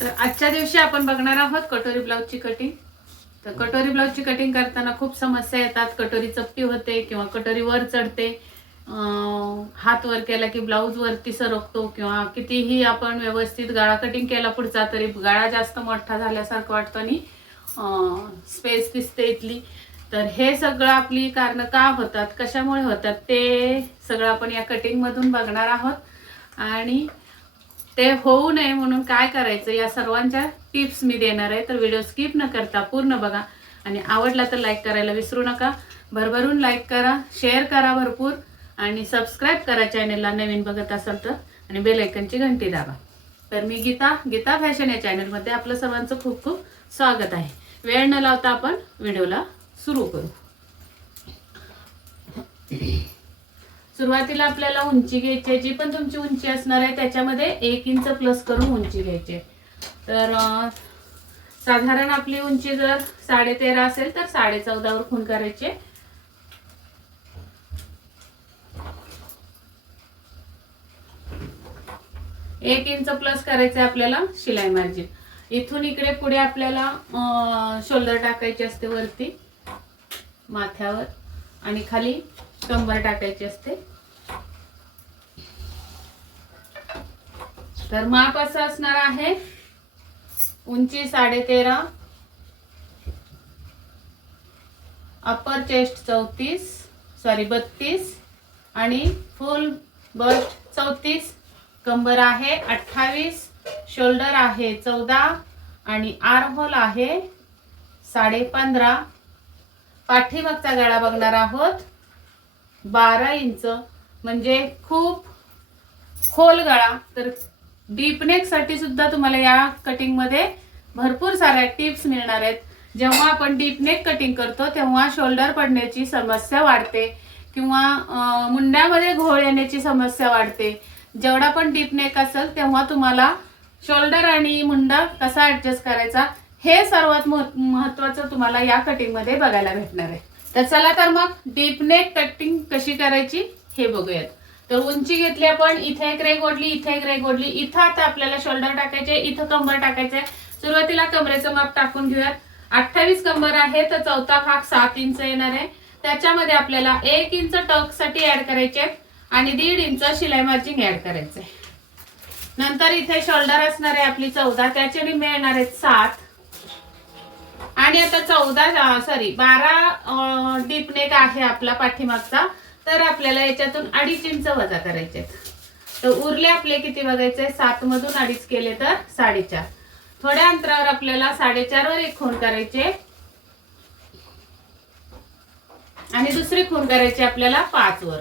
तर आजच्या दिवशी आपण बघणार आहोत कटोरी ब्लाउजची कटिंग। तर कटोरी ब्लाउजची कटिंग करताना खूप समस्या येतात। कटोरी चपटी होते किंवा कटोरी वर चढते, हात वर केला की ब्लाउज वरती सरकतो किंवा कितीही आपण व्यवस्थित गाळा कटिंग केला पुढचा तरी गाळा जास्त मोठा झाल्यासारखं वाटतं आणि स्पेस दिसते इथली। तर हे सगळं आपली कारण का होतात, कशामुळे होतात ते सगळं आपण या कटिंग मधून बघणार आहोत आणि ते होऊ नये म्हणून काय करायचं या सर्वांच्या टिप्स मी देणार आहे। तर व्हिडिओ स्किप न करता पूर्ण बघा आणि आवडला तर लाईक करायला विसरू नका। भरभरून लाईक करा, शेअर करा भरपूर आणि सबस्क्राइब करा चॅनलला नवीन बघत असाल तर, आणि बेल आयकॉनची घंटी दाबा। तर मी गीता फॅशन या चॅनल मध्ये आपलं सर्वांचं खूप खूप स्वागत आहे। वेळ न लावता आपण व्हिडिओला सुरू करू। सुरुवातीला आपल्याला उंची घ्यायची, जी पण तुमची उंची असणार आहे त्याच्यामध्ये 1 इंच प्लस करून उंची घ्यायची। तर साधारण आपली उंची जर 13.5 असेल तर 14.5 वर खून करायचे। एक इंच प्लस करायचं आपल्याला शिलाई मार्जिन। इथून इकडे पुढे आपल्याला शोल्डर टाकायचे असते वरती माथ्यावर आणि खाली कंबर टाकायची असते। तर माप असं असणार आहे, उंची 13.5, अपर चेस्ट 32 आणि फुल बस्ट 34, कंबर आहे 28, शोल्डर आहे 14 आणि आर्म होल आहे 15.5। पाठीमागचा गळा बघणार आहोत 12 इंच, म्हणजे खूप खोल गळा। तर डीप नेक साठी सुद्धा तुम्हाला या कटिंग मध्ये भरपूर साऱ्या टिप्स मिळणार आहेत। जेव्हा आपण डीप नेक कटिंग करतो तेव्हा शोल्डर पडण्याची समस्या वाढते किंवा मुंड्यामध्ये घोळ येण्याची समस्या वाढते। जेवढा पण डीप नेक असेल तेव्हा तुम्हाला शोल्डर आणि मुंडा कसा ऍडजस्ट करायचा हे सर्वात महत्त्वाचं तुम्हाला या कटिंग मध्ये बघायला भेटणार आहे। तर चला तर मग डीप नेक कटिंग कशी करायची हे बघूयात। तर उंची घेतली आपण, इथे एक रेघ ओढली, इथे एक रेघ ओढली, इथं आता आपल्याला शोल्डर टाकायचे, इथं कंबर टाकायचे। सुरुवातीला कमरेचं माप टाकून घेऊयात। 28 कंबर आहे तर चौथा भाग 7 इंच येणार आहे। त्याच्यामध्ये आपल्याला 1 इंच टक साठी ऍड करायचे आणि 1.5 इंच शिलाई मार्जिन ऍड करायचे। नंतर इथे शोल्डर असणार आहे आपली 14, त्याचे मिळणार आहेत 7 आणि आता 12 डीप नेक आहे आपला पाठीमागचा, तर आपल्याला याच्यातून 2.5 इंच वजा करायचे। तर उरले आपले किती बघायचे, 7 मधून 2.5 केले तर 4.5। थोड्या अंतरावर आपल्याला 4.5 वर एक खूण करायचे आणि दुसरी खूण करायची आपल्याला 5 वर,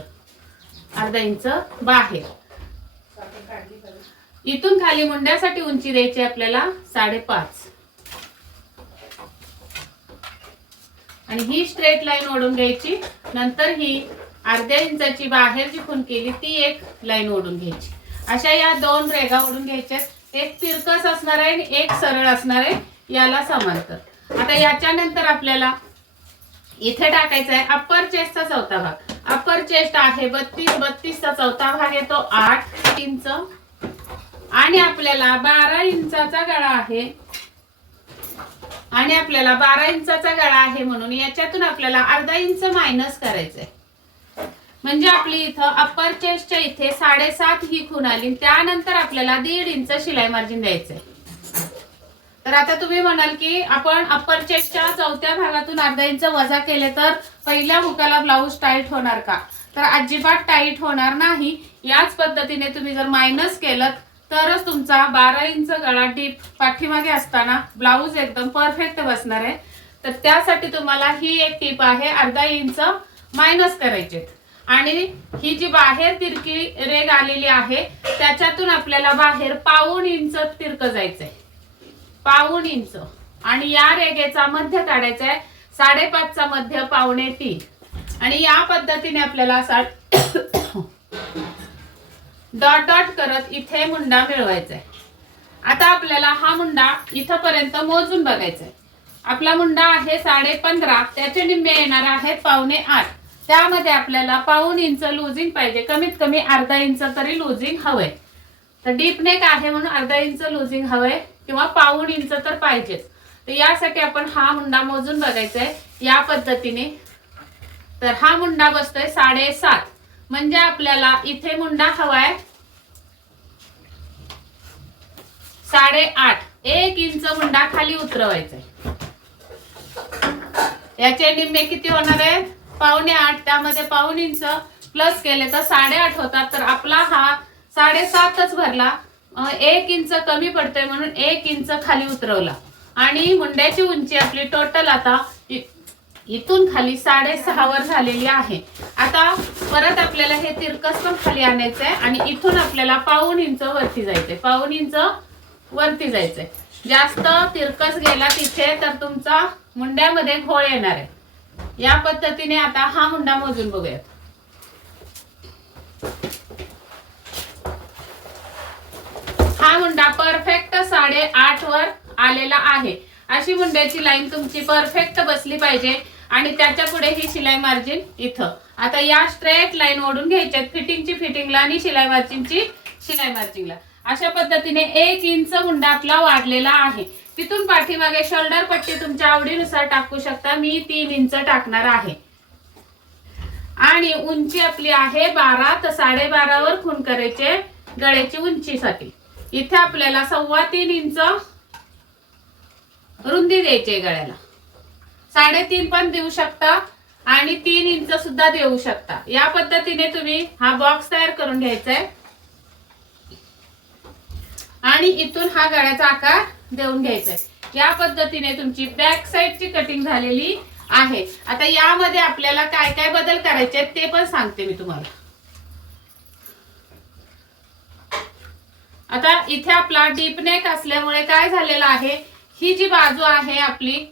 अर्धा इंच बाहेर। इथून खाली मुंड्यासाठी उंची द्यायची आपल्याला 5.5 आणि ही स्ट्रेट लाईन ओढून घ्यायची। नंतर ही अर्ध्या इंचाची बाहेर जी खूण केली ती एक लाईन ओढून घ्यायची। अशा या 2 रेघा ओढून घ्यायच्या, एक तिरकस असणार आहे आणि एक सरळ असणार आहे याला समांतर। आता याच्या नंतर आपल्याला इथे टाकायचा आहे अप्पर चेस्टचा चौथा भाग। अप्पर चेस्ट आहे 32 चा चौथा भाग येतो 8 इंच आणि आपल्याला 12 इंचाचा गळा आहे म्हणून याच्यातून आपल्याला अर्धा इंच मायनस करायचंय। म्हणजे आपली इथं अप्पर चेस्टच्या इथे 7.5 ही खूण आली, त्यानंतर आपल्याला 1.5 इंच शिलाई मार्जिन द्यायचंय। तर आता तुम्ही म्हणाल की आपण अप्पर चेस्टच्या चौथ्या भागातून अर्धा इंच वजा केले तर पहिल्या हुकाला ब्लाउज टाईट होणार का? तर अजिबात टाईट होणार नाही। याच पद्धतीने तुम्ही जर मायनस केलं तरच तुमचा 12 इंच गळा डीप पाठीमागे असताना ब्लाउज एकदम परफेक्ट बसणार आहे। तर त्यासाठी तुम्हाला ही एक टिप आहे, अर्धा इंच मायनस करायचे आणि ही जी बाहेर तिरकी रेघ आलेली आहे त्याच्यातून आपल्याला बाहेर 1/4 इंच तिरक जायचंय, 1/4 इंच, आणि या रेघेचा मध्य काढायचा आहे 5.5 चा मध्य 2.25 आणि या पद्धतीने आपल्याला डॉट डॉट करत इथे मुंडा मिळवायचा आहे। आता आपल्याला हा मुंडा इथपर्यंत मोजून बघायचा आहे। आपला मुंडा आहे 15.5, त्याचे निम्मे येणार आहेत 7.25। त्यामध्ये आपल्याला 1/4 इंच लूजिंग पाहिजे, कमीत कमी अर्धा इंच तरी लूजिंग हवंय। तर डीप नेक आहे म्हणून अर्धा इंच लुजिंग हवंय किंवा पाऊण इंच तर पाहिजेच. तर यासाठी आपण हा मुंडा मोजून बघायचा आहे या पद्धतीने. तर हा मुंडा बसतोय 7.5, म्हणजे आपल्याला इथे मुंडा हवाय 8.5, 1 इंच मुंडा खाली उतरवायचा आहे. याचे निम्मे किती होणार आहे? 7.25. त्यामध्ये पाऊण इंच प्लस केले तर 8.5 होतात. तर आपला हा 7.5च भरला, 1 इंच कमी पडतोय म्हणून 1 इंच खाली उतरवला. आणि मुंड्याची उंची आपली टोटल आता इथून खाली 6.5 वर झालेली आहे. आता परत आपल्याला हे तिरकस पण खाली आणायचंय आणि इथून आपल्याला पाऊण इंच वरती जायचंय, पाऊण इंच वरती जायचंय. जास्त तिरकस गेला तिथे तर तुमचा मुंड्यामध्ये घोळ येणार आहे. या पद्धतीने आता हा मुंडा मोजून बघूयात. हा मुंडा परफेक्ट 8.5 वर आलेला आहे. अशी मुंड्याची लाईन तुमची परफेक्ट बसली पाहिजे आणि त्याच्या पुढे ही शिलाई मार्जिन इथं. आता या स्ट्रेट लाईन ओढून घ्यायच्यात फिटिंगची फिटिंगला आणि शिलाई मार्जिनची शिलाई मार्जिनला. अशा पद्धतीने 1 इंच मुंडा आपला वाढलेला आहे. तिथून पाठीमागे शोल्डर पट्टी तुमच्या आवडीनुसार टाकू शकता. मी 3 इंच टाकणार आहे. आणि उंची आपली आहे 12, तर 12.5 वर खून करायचे गळ्याची उंचीसाठी. इथे आपल्याला 3.25 इंच रुंदी द्यायची गळ्याला. 3.5 पण देऊ शकता आणि 3 इंच सुद्धा देऊ शकता. या पद्धतीने तुम्ही हा बॉक्स तयार करून घ्यायचा आहे आणि इथून हा गळ्याचा आकार देऊन घ्यायचा आहे. या पद्धतीने तुमची बॅक साइडची कटिंग झालेली आहे. आता यामध्ये आपल्याला काय काय बदल करायचे ते पण सांगते मी तुम्हाला. आता इथे आपला डीप नेक असल्यामुळे काय झालेलं आहे, ही जी बाजू आहे आपली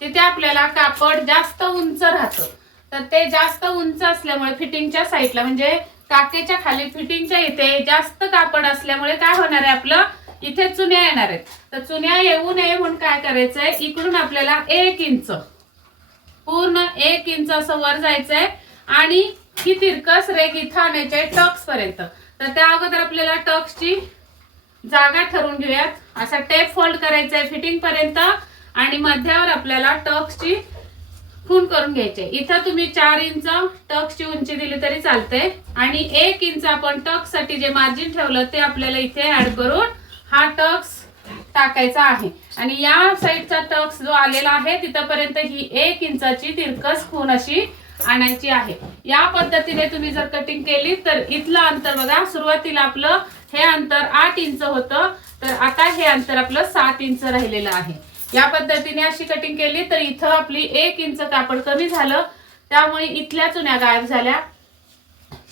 तिथे आपल्याला कापड जास्त उंच राहतं. तर ते जास्त उंच असल्यामुळे फिटिंगच्या साईडला म्हणजे काकेच्या खाली फिटिंगच्या इथे जास्त कापड असल्यामुळे काय होणार आहे, आपलं इथे चुन्या येणार आहेत. तर चुन्या येऊ नये म्हणून काय करायचंय, इकडून आपल्याला 1 इंच पूर्ण 1 इंच असं वर जायचंय आणि ही तिरकस रेग इथं आणायची टक्स पर्यंत. तर त्या अगोदर आपल्याला टक्सची जागा ठरवून घेऊयात. असा टेप फोल्ड करायचा आहे फिटिंग पर्यंत आणि मध्यावर आपल्याला टक्सची खून करून घ्यायचे. इथं तुम्ही 4 इंच टक्सची उंची दिली तरी चालते आणि 1 इंच आपण टक्स साठी जे मार्जिन ठेवलं ते आपल्याला इथे ऍड करून हा टक्स टाकायचा आहे. आणि या साईडचा टक्स जो आलेला आहे तिथपर्यंत ही 1 इंचाची तिरकस खून अशी आणायची आहे. या पद्धतीने तुम्ही जर कटिंग केली तर इथलं अंतर बघा, सुरुवातीला आपलं हे अंतर 8 इंच होतं, तर आता हे अंतर आपलं 7 इंच राहिलेलं आहे. या पद्धतीने अशी कटिंग केली तर इथं आपली 1 इंच कापड कमी झालं, त्यामुळे इथल्या चुन्या गायब झाल्या.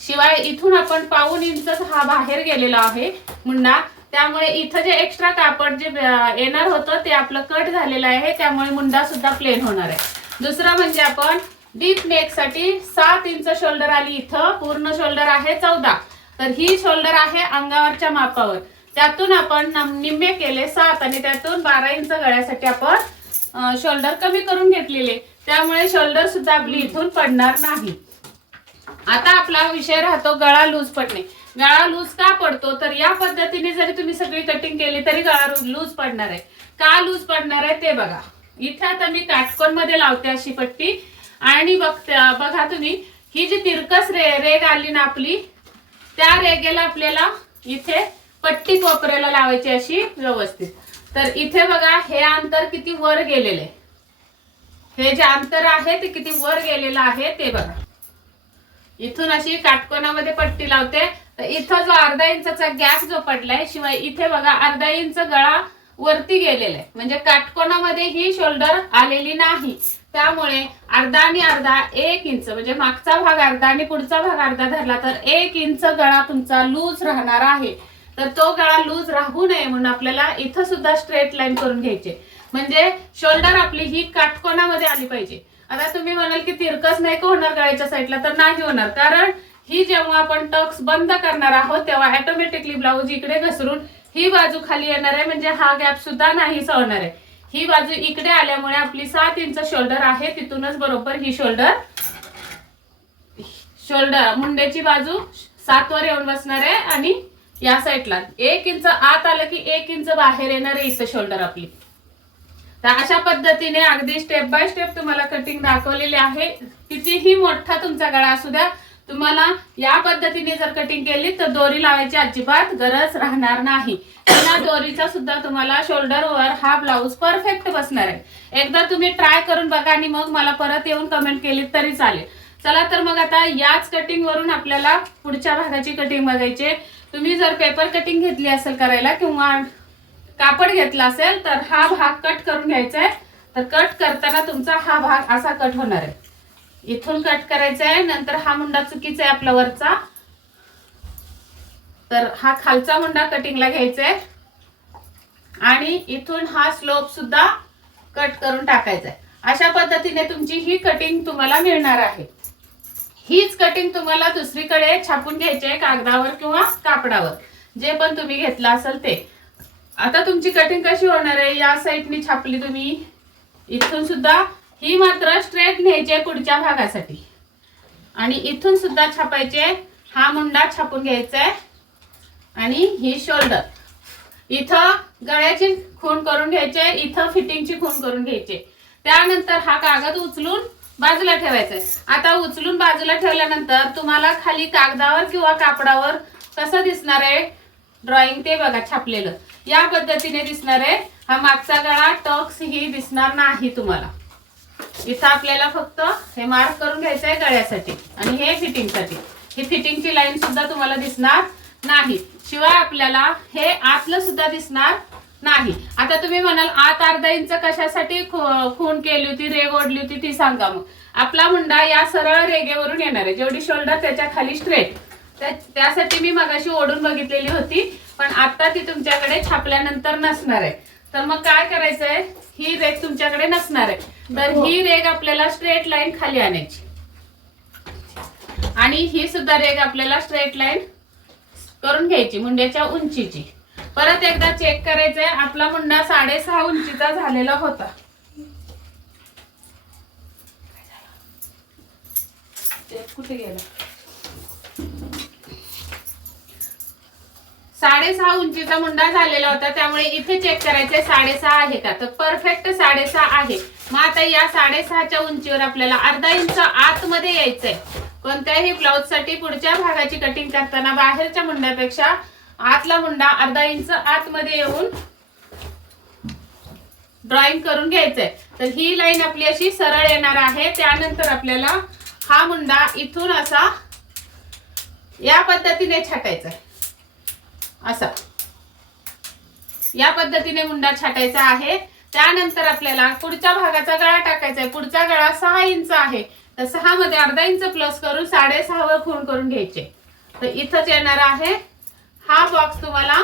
शिवाय इथून आपण पाऊण इंच हा बाहेर गेलेला आहे मुंडा, त्यामुळे इथं जे एक्स्ट्रा कापड जे येणार होतं ते आपलं कट झालेलं आहे, त्यामुळे मुंडा सुद्धा प्लेन होणार आहे. दुसरं म्हणजे आपण डीप नेक साठी 7 इंच शोल्डर आली. इथं पूर्ण शोल्डर आहे 14, तर ही शोल्डर आहे अंगावरच्या मापावर. त्यातून आपण निम्मे केले 7 आणि त्यातून 12 इंच गळ्यासाठी आपण शोल्डर कमी करून घेतलेले, त्यामुळे शोल्डर सुद्धा आपली इथून पडणार नाही. आता आपला विषय राहतो गळा लूज पडणे. गळा लूज का पडतो, तर या पद्धतीने जरी तुम्ही सगळी कटिंग केली तरी गळा लूज पडणार आहे. का लूज पडणार आहे ते बघा. इथे आता मी काटकोन मध्ये लावते अशी पट्टी आणि बघा तुम्ही ही जी तिरकस रेग आली ना आपली, त्या रेगेला आपल्याला इथे पट्टी कोपऱ्याला लावायची अशी व्यवस्थित. तर इथे बघा हे अंतर किती वर गेलेले, हे जे अंतर आहे ते किती वर गेलेलं आहे ते बघा. इथून अशी काटकोनामध्ये पट्टी लावते तर इथं जो अर्धा इंचाचा गॅप जो पडलाय, शिवाय इथे बघा अर्धा इंच गळा वरती गेलेला आहे, म्हणजे काटकोनामध्ये ही शोल्डर आलेली नाही. त्यामुळे अर्धा आणि अर्धा 1 इंच म्हणजे मागचा भाग अर्धा आणि पुढचा भाग अर्धा धरला तर 1 इंच गळा तुमचा लूज राहणार आहे. तर तो गळा लूज राहू नये म्हणून आपल्याला इथं सुद्धा स्ट्रेट लाईन करून घ्यायचे, म्हणजे शोल्डर आपली ही काटकोनामध्ये आली पाहिजे. आता तुम्ही म्हणाल की तिरकस नाही का होणार गळ्याच्या साईडला, तर नाही होणार, कारण ही जेव्हा आपण टक्स बंद करणार आहोत तेव्हा ऑटोमॅटिकली ब्लाऊज इकडे घसरून ही बाजू खाली येणार आहे, म्हणजे हा गॅप सुद्धा नाहीसा होणार आहे. ही बाजू इकडे आल्यामुळे आपली 7 इंच शोल्डर आहे, तिथूनच बरोबर ही शोल्डर मुंड्याची बाजू 7 वर येऊन बसणार आहे आणि या साईडला 1 इंच आत आलं की 1 इंच बाहेर येणार आहे इथं शोल्डर आपली. तर अशा पद्धतीने अगदी स्टेप बाय स्टेप तुम्हाला कटिंग दाखवलेली आहे. कितीही मोठा तुमचा गळा असू द्या, तुम्हाला या पद्धतीने जर कटिंग केली तर दोरी लावायची अजिबात गरज राहणार नाही. बिना दोरीचा सुद्धा तुम्हाला शोल्डरवर हा ब्लाऊज परफेक्ट बसणार आहे. एकदा तुम्ही ट्राय करून बघा आणि मग मला परत येऊन कमेंट केली तरी चालेल. चला तर मग आता याच कटिंग वरून आपल्याला पुढच्या भागाची कटिंग बघायची. तुम्ही जर पेपर कटिंग घेतली असेल करायला किंवा कापड घेतला असेल तर हा भाग कट करून घ्यायचा आहे. तर कट करताना तुमचा हा भाग असा कट होणार आहे. इथून कट करायचा आहे. नंतर हा मुंडा चुकीचा आहे आपला वरचा, तर हा खालचा मुंडा कटिंगला घ्यायचा आहे आणि इथून हा स्लोप सुद्धा कट करून टाकायचा आहे. अशा पद्धतीने तुमची ही कटिंग तुम्हाला मिळणार आहे. हीच कटिंग तुम्हाला दुसरीकडे छापून घ्यायची आहे कागदावर किंवा कापडावर, जे पण तुम्ही घेतला असेल ते. आता तुमची कटिंग कशी होणार आहे, या साईडनी छापली तुम्ही, इथून सुद्धा ही मात्र स्ट्रेट न्यायची आहे पुढच्या भागासाठी आणि इथून सुद्धा छापायचे. हा मुंडा छापून घ्यायचा आहे आणि ही शोल्डर, इथं गळ्याची खूण करून घ्यायचे, इथं फिटिंगची खूण करून घ्यायची. त्यानंतर हा कागद उचलून बाजूला ठेवायचा आहे. आता उचलून बाजूला ठेवल्यानंतर तुम्हाला खाली कागदावर किंवा कापडावर कसं दिसणार आहे ड्रॉइंग ते बघा छापलेलं, या पद्धतीने दिसणार आहे. हा मागचा गळा टक्स ही दिसणार नाही तुम्हाला. इथं आपल्याला फक्त हे मार्क करून घ्यायचं आहे गळ्यासाठी आणि हे फिटिंगसाठी. ही फिटिंगची लाईन सुद्धा तुम्हाला दिसणार नाही. शिवाय आपल्याला हे आतलं सुद्धा दिसणार नाही. आता तुम्ही म्हणाल आत अर्धा इंच कशासाठी खूण केली होती, रेग ओढली होती ती सांगा. मग आपला मुंडा या सरळ रेगेवरून येणार आहे, जेवढी शोल्डर त्याच्या खाली स्ट्रेट, त्यासाठी मी मगाशी ओढून बघितलेली होती, पण आता ती तुमच्याकडे छापल्यानंतर नसणार आहे. तर मग काय करायचंय, ही रेग तुमच्याकडे नसणार आहे, तर ही रेग आपल्याला स्ट्रेट लाईन खाली आणायची आणि ही सुद्धा रेग आपल्याला स्ट्रेट लाईन करून घ्यायची मुंड्याच्या उंचीची. परत एकदा चेक करायचंय, आपला मुंडा 6.5 उंचीचा झालेला होता. कुठे गेला? 6.5 उंचीचा मुंडा झालेला होता, त्यामुळे इथे चेक करायचंय 6.5 आहे का, तर परफेक्ट 6.5 आहे. मग आता या 6.5च्या उंचीवर आपल्याला अर्धा इंच आतमध्ये यायचंय. कोणत्याही ब्लाउज साठी पुढच्या भागाची कटिंग करताना बाहेरच्या मुंड्यापेक्षा आतला मुंडा अर्धा इंच आतमध्ये येऊन ड्रॉइंग करून घ्यायचंय. तर ही लाईन आपली अशी सरळ येणार आहे. त्यानंतर आपल्याला हा मुंडा इथून असा या पद्धतीने छाटायचा आहे. असा या पद्धतीने मुंडा छाटायचा आहे. त्यानंतर आपल्याला पुढच्या भागाचा गळा टाकायचा आहे. पुढचा गळा 6 इंच आहे, तर 6 मध्ये अर्धा इंच प्लस करून 6.5 वर खूण करून घ्यायचे. तर इथंच येणार आहे. हा बॉक्स तुम्हाला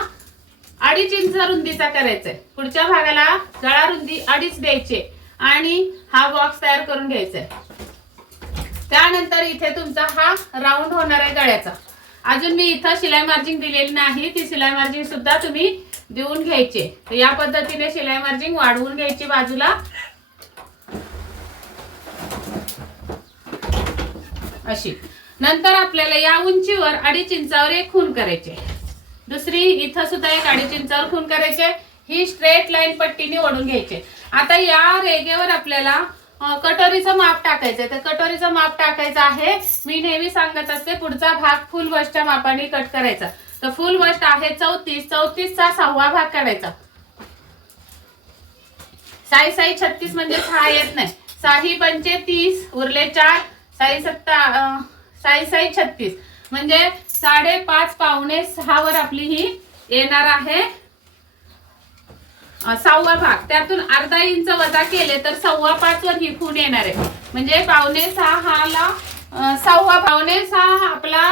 2.5 इंच रुंदीचा करायचा आहे. पुढच्या भागाला गळा रुंदी 2.5 द्यायचे आणि हा बॉक्स तयार करून घ्यायचा आहे. त्यानंतर इथे तुमचा हा राऊंड होणार आहे गळ्याचा. अजून मी इथं शिलाई मार्जिंग दिलेली नाही, ती शिलाई मार्जिंग सुद्धा तुम्ही देऊन घ्यायचे. तर या पद्धतीने शिलाई मार्जिंग वाढवून घ्यायची बाजूला अशी. नंतर आपल्याला या उंचीवर 2.5 इंचावर एक खूण करायचे. दुसरी इथं सुद्धा एक 2.5 इंचावर खूण करायचे. ही स्ट्रेट लाईन पट्टीने ओढून घ्यायचे. आता या रेगेवर आपल्याला कटोरीचं माप टाकायचंय. तर कटोरीचं माप टाकायचं आहे. मी नेहमी सांगत असते पुढचा भाग फुल बस्टच्या मापाने कट करायचा. तर फुल बस्ट आहे 34, 34चा 6वा भाग काढायचा. 6 6 36 म्हणजे 6 येत नाही. 6 पंचे 30 उरले 4, 6 7 6 6 36 म्हणजे 5.5 पावणे 6 वर आपली ही येणार आहे 6वा भाग. त्यातून अर्धा इंच वजा केले तर 5.25 वर ही खूण येणार आहे. म्हणजे पावणे 6 हाला 6वा पावणे 6 आपला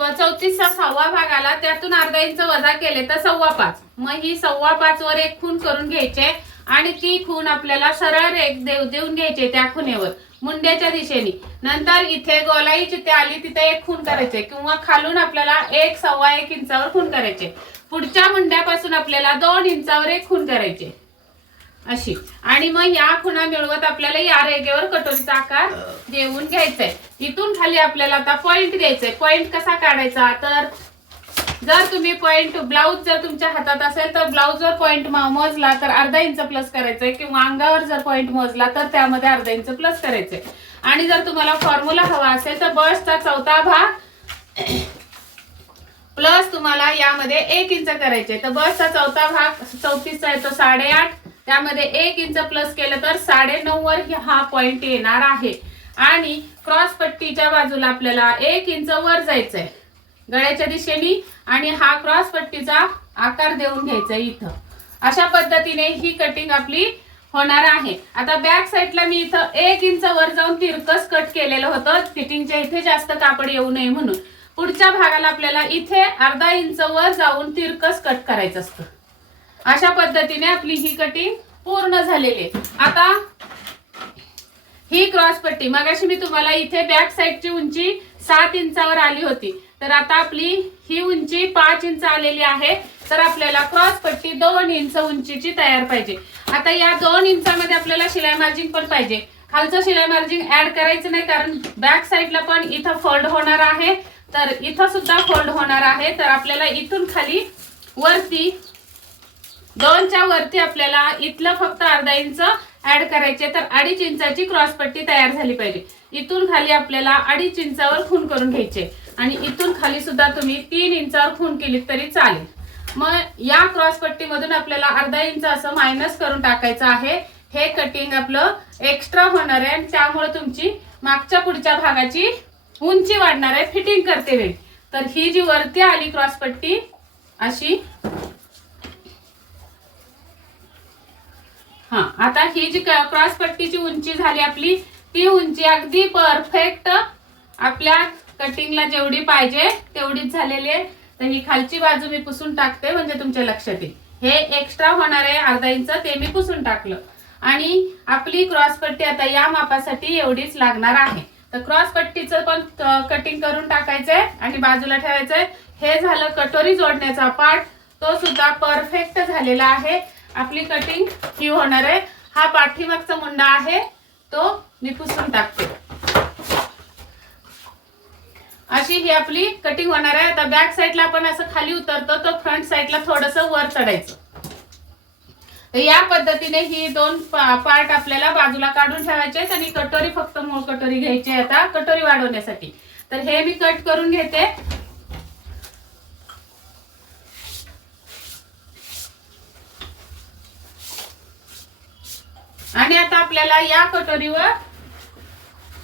34चा 6वा भाग आला. त्यातून अर्धा इंच वजा केले तर 5.25. मग ही 5.25 वर एक खूण करून घ्यायचे आणि ती खूण आपल्याला सरळ रेघ देऊन घ्यायचे त्या खुणेवर मुंड्याच्या दिशेने. नंतर इथे गोलाई जिथे आली तिथे एक खूण करायचे किंवा खालून आपल्याला 1.25 इंचावर खूण करायचे. पुढच्या मुंड्यापासून आपल्याला 2 इंचावर एक खूण करायचे अशी. आणि मग या खुणा मिळवत आपल्याला या रेगेवर कटोरीचा आकार देऊन घ्यायचा आहे. इथून खाली आपल्याला आता पॉइंट द्यायचा आहे. पॉइंट कसा काढायचा, तर जर तुम्ही पॉइंट ब्लाऊज जर तुमच्या हातात असेल तर ब्लाऊजवर पॉइंट मोजला तर अर्धा इंच प्लस करायचंय, किंवा अंगावर जर पॉइंट मोजला तर त्यामध्ये अर्धा इंच प्लस करायचंय. आणि जर तुम्हाला फॉर्म्युला हवा असेल तर बसचा चौथा भाग प्लस तुम्हाला यामध्ये 1 इंच करायचे. तर बसचा चौथा भाग 34चा आहे तो 8.5, त्यामध्ये 1 इंच प्लस केलं तर 9.5 वर हा पॉइंट येणार आहे. आणि क्रॉस पट्टीच्या बाजूला आपल्याला 1 इंच वर जायचंय गळ्याच्या दिशेने, आणि हा क्रॉस पट्टीचा आकार देऊन घ्यायचा इथं. अशा पद्धतीने ही कटिंग आपली होणार आहे. आता बॅक साईडला मी इथं 1 इंच वर जाऊन तिरकस कट केलेलं होतं, फिटिंगच्या इथे जास्त कापड येऊ नये म्हणून. पुढच्या भागाला आपल्याला इथे अर्धा इंच वर जाऊन तिरकस कट करायचं असतं. अशा पद्धतीने आपली ही कटिंग पूर्ण झालेली आहे. आता ही क्रॉस पट्टी मगाशी मी तुम्हाला इथे बॅक साईडची उंची 7 इंचावर आली होती, तर आता आपली ही उंची 5 इंच आलेली आहे. तर आपल्याला क्रॉस पट्टी 2 इंच उंचीची तयार पाहिजे. आता या 2 इंचामध्ये आपल्याला शिलाई मार्जिन पण पाहिजे. खालचं शिलाई मार्जिन ऍड करायचं नाही, कारण बॅक साईडला पण इथं फोल्ड होणार आहे, तर इथं सुद्धा फोल्ड होणार आहे. तर आपल्याला इथून खाली वरती 2च्या वरती आपल्याला इथलं फक्त अर्धा इंच ऍड करायचे. तर 2.5 इंचाची क्रॉस पट्टी तयार झाली पाहिजे. इथून खाली आपल्याला 2.5 इंचावर खूण करून घ्यायचे, आणि इथून खाली सुद्धा तुम्ही 3 इंचावर खूण केली तरी चालेल. मग या क्रॉस पट्टी मधून आपल्याला अर्धा इंच असं मायनस करून टाकायचं आहे. हे कटिंग आपलं एक्स्ट्रा होणार आहे, आणि त्यामुळे तुमची मागच्या पुढच्या भागाची उंची वाढणार आहे फिटिंग करते वेळी. तर ही जी वरती आली क्रॉस पट्टी अशी, आता ही जी क्रॉस पट्टीची उंची झाली आपली, ती उंची अगदी परफेक्ट आपल्या कटिंगला जेवढी पाहिजे तेवढीच झालेली आहे. तर ही खालची बाजू मी पुसून टाकते म्हणजे तुमच्या लक्षात येईल. हे एक्स्ट्रा होणार आहे अर्धा इंच, ते मी पुसून टाकलं. आणि आपली क्रॉस पट्टी आता या मापासाठी एवढीच लागणार आहे. तर क्रॉस पट्टीचं पण कटिंग करून टाकायचंय आणि बाजूला ठेवायचंय. हे झालं कटोरी जोडण्याचा पार्ट, तो सुद्धा परफेक्ट झालेला आहे. आपली कटिंग ही होणार आहे. हा पाठीमागचा मुंडा आहे तो मी पुसून टाकते. अशी ही आपली कटिंग होणार आहे. आता बॅक साईडला आपण असं खाली उतरतो, तो फ्रंट साईडला थोडंसं वर चढायचं. तर या पद्धतीने ही 2 पार्ट आपल्याला बाजूला काढून ठेवायचे आहेत, आणि कटोरी फक्त मूळ कटोरी घ्यायची आहे आता कटोरी वाढवण्यासाठी. तर हे मी कट करून घेते. आणि आता आपल्याला या कटोरीवर,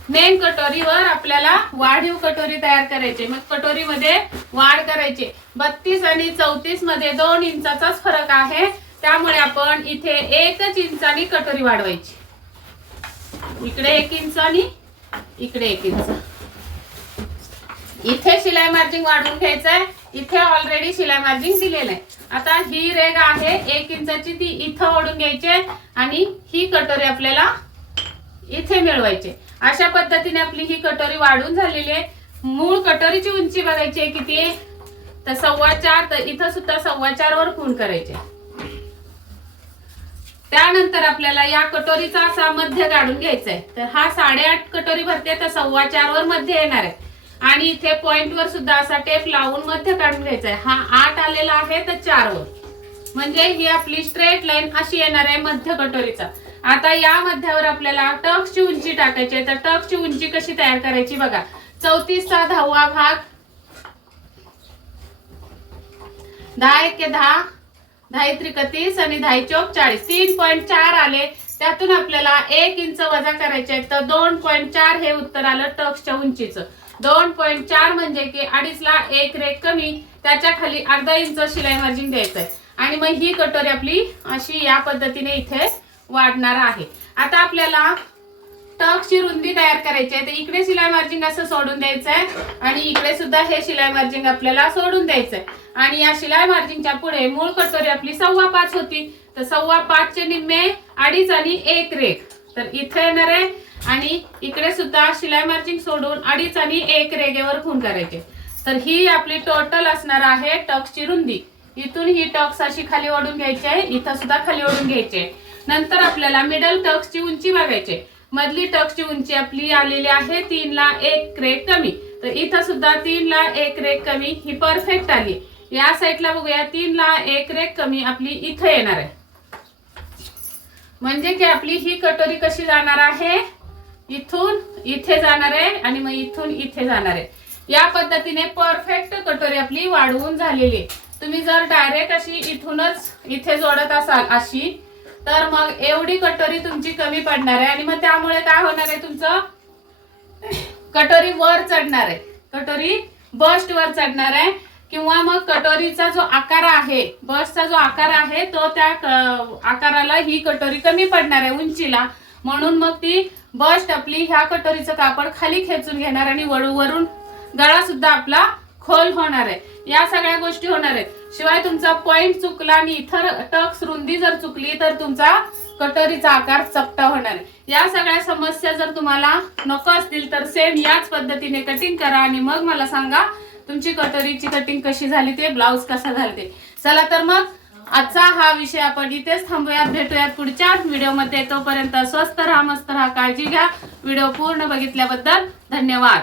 मेन कटोरीवर आपल्याला वाढीव कटोरी तयार करायची. मग कटोरीमध्ये वाढ करायची. 32 आणि 34 मध्ये 2 इंचाचाच फरक आहे, त्यामुळे आपण इथे 1 इंचानी कटोरी वाढवायची. इकडे 1 इंच आणि इकडे 1 इंच. इथे शिलाई मार्जिन वाढवून घ्यायचंय. इथे ऑलरेडी शिलाई मार्जिन दिलेलं आहे. आता ही रेग आहे 1 इंचाची, ती इथं ओढून घ्यायची आणि ही कटोरी आपल्याला इथे मिळवायची. अशा पद्धतीने आपली ही कटोरी वाढून झालेली आहे. मूळ कटोरीची उंची बघायची आहे किती आहे, तर 4.25. तर इथं सुद्धा 4.25 वर खूण करायचे. त्यानंतर आपल्याला या कटोरीचा असा मध्य काढून घ्यायचा आहे. तर हा 8.5 कटोरी भरते, तर 4.25 वर मध्य येणार आहे. आणि इथे पॉइंट वर सुद्धा असा टेप लावून मध्य काढून घ्यायचा आहे. हा 8 आलेला आहे तर 4 वर, म्हणजे ही आपली स्ट्रेट लाईन अशी येणार आहे मध्य कटोरीचा. आता या मध्यावर आपल्याला टक्सची उंची टाकायची आहे. तर टक्सची उंची कशी तयार करायची बघा. 34चा 10वा भाग, 10 एके 10, 10 त्रिक 30 आणि 10 चौक 40. 3.4 आले. त्यातून आपल्याला 1 इंच वजा करायचे, तर 2.4 हे उत्तर आलं टक्सच्या उंचीचं. 2.4 म्हणजे की 2.5 ला 1 रेघ कमी, त्याच्या खाली अर्धा इंच शिलाई मार्जिन द्यायचंय. आणि मग ही कटोरी आपली अशी या पद्धतीने इथे वाढणार आहे. आता आपल्याला टक्सची रुंदी तयार करायची आहे. तर इकडे शिलाई मार्जिन असं सोडून द्यायचंय, आणि इकडे सुद्धा हे शिलाई मार्जिन आपल्याला सोडून द्यायचंय. आणि या शिलाई मार्जिनच्या पुढे मूळ कटोरी आपली 5.25 होती, तर 5.25 चे निम्मे 2.5 आणि 1 रेघ, तर इथे येणार आहे. आणि इकडे सुद्धा शिलाई मार्जिन सोडून 2.5 आणि 1 रेघेवर खूण करायचे. तर ही आपली टोटल असणार आहे टक्सची रुंदी. इथून ही टक्स अशी खाली ओढून घ्यायची आहे, इथं सुद्धा खाली ओढून घ्यायची आहे. नंतर आपल्याला मिडल टक्सची उंची बघायची. मधली टक्सची उंची आपली आलेली आहे 3 ला 1 रेघ कमी, तर इथं सुद्धा 3 ला 1 रेघ कमी ही परफेक्ट आली. या साईडला बघूया 3 ला 1 रेघ कमी आपली इथे येणार आहे, म्हणजे की आपली ही कटोरी कशी जाणार आहे, इथून इथे जाणार आहे आणि मग इथून इथे जाणार आहे। या पद्धतीने परफेक्ट कटोरी आपली वाढवून झालेली आहे। तुम्ही जर डायरेक्ट अशी इथूनच इथे जोडत असाल अशी, तर मग एवढी कटोरी तुमची कमी पडणार आहे आणि मग त्यामुळे काय होणार आहे, तुमचं कटोरी वर चढणार आहे, कटोरी बस्ट वर चढणार आहे, किंवा मग कटोरीचा जो आकार आहे, बस्टचा जो आकार आहे तो त्या आकाराला ही कटोरी कमी पडणार आहे उंचीला, म्हणून मग ती बस्ट आपली ह्या कटोरीचं कापड खाली खेचून घेणार आणि वरून गळा सुद्धा आपला खोल होणार आहे। या सगळ्या गोष्टी होणार आहेत। शिवाय तुमचा पॉइंट चुकला आणि इतर टक्स रुंदी जर चुकली तर तुमचा कटोरीचा आकार चपटा होणार आहे। या सगळ्या समस्या जर तुम्हाला नको असतील तर सेम याच पद्धतीने कटिंग करा आणि मग मला सांगा तुमची कटोरीची कटिंग कशी झाली ते, ब्लाउज कसा झाला ते। चला तर मग आजचा हा विषय आपण इथेच थांबूयात, भेटूयात पुढच्या व्हिडिओमध्ये। तोपर्यंत स्वस्त राहा, मस्त राहा, काळजी घ्या। व्हिडिओ पूर्ण बघितल्याबद्दल धन्यवाद।